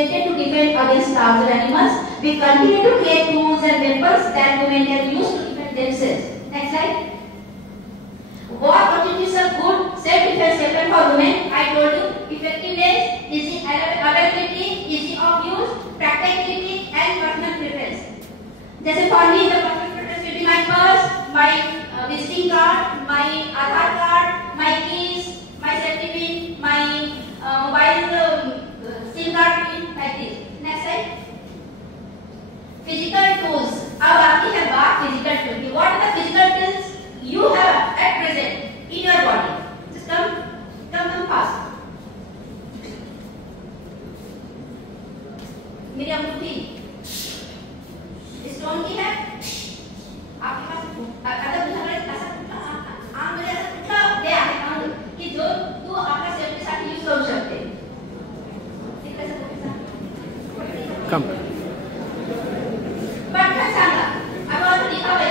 created to defend against larger animals. We continue to create tools and weapons that women can use to defend themselves. Next slide. War constitutes a good self-defense weapon for women. I told you effectiveness, easy availability, easy of use, practicality, and personal preference. जैसे for me the personal preference will be my purse, my visiting card, my Aadhaar card, my keys, my safety pin, my mobile SIM card pin, like this. Next slide. Physical tools. अब आती है बात physical tools की. What are the physical tools you have at present in your body? Just come fast. मेरी अंगूठी stone की है. आपके पास अगर मुझे ऐसा गया है कि जो तू आपका सेल्फ के साथ यूज कर सकते हैं. कम परफेक्ट सांगा. अब और लिखा हुआ है.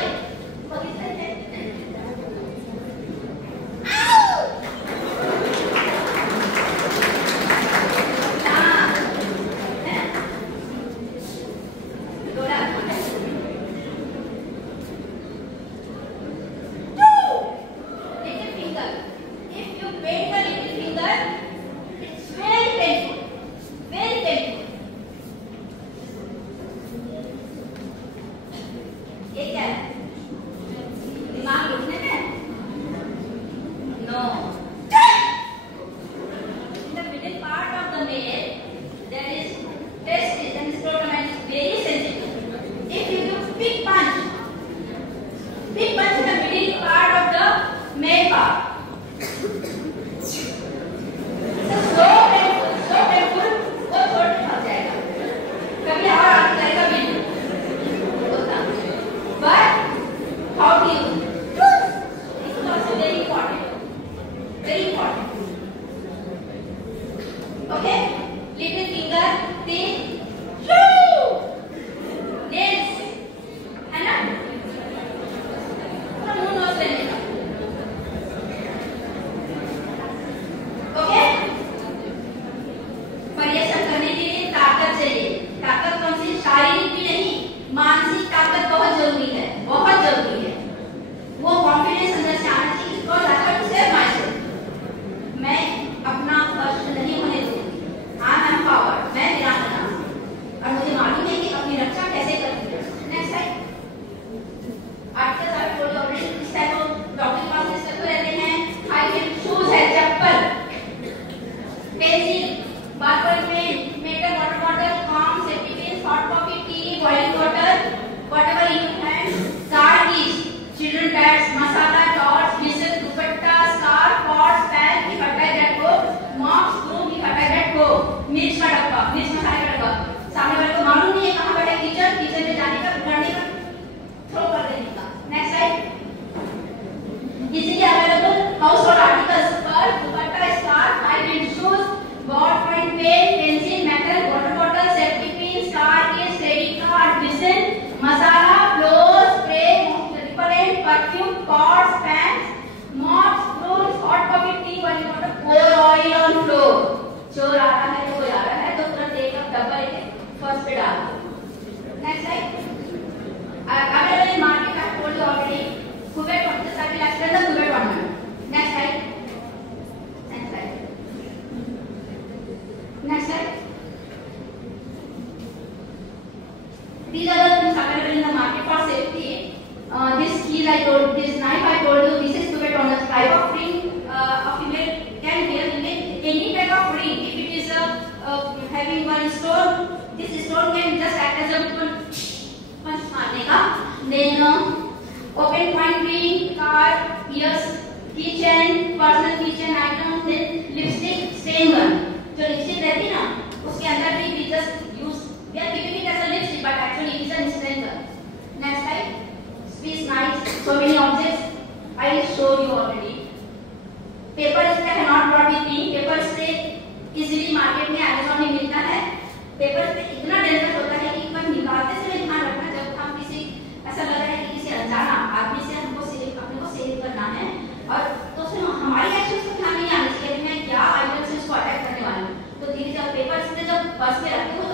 पर्स में रखते हो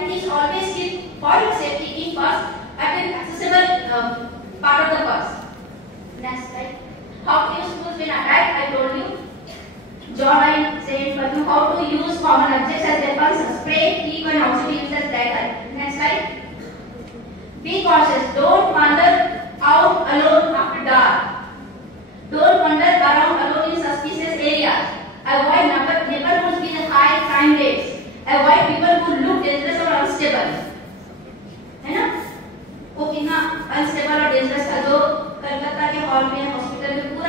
important is always keep for your safety in purse at an accessible part of the purse. Next slide. How to use tools when attacked, I told you. John, I said for you how to use common objects as weapons, spray, keep and also be used as dagger. Next slide. Be cautious. Don't wander out alone after dark. Don't wander around alone in suspicious areas. Avoid neighborhoods with high crime rates. Avoid people who look dangerous or unstable. है ना? वो कितना unstable और dangerous था जो कलकत्ता के hall में hospital में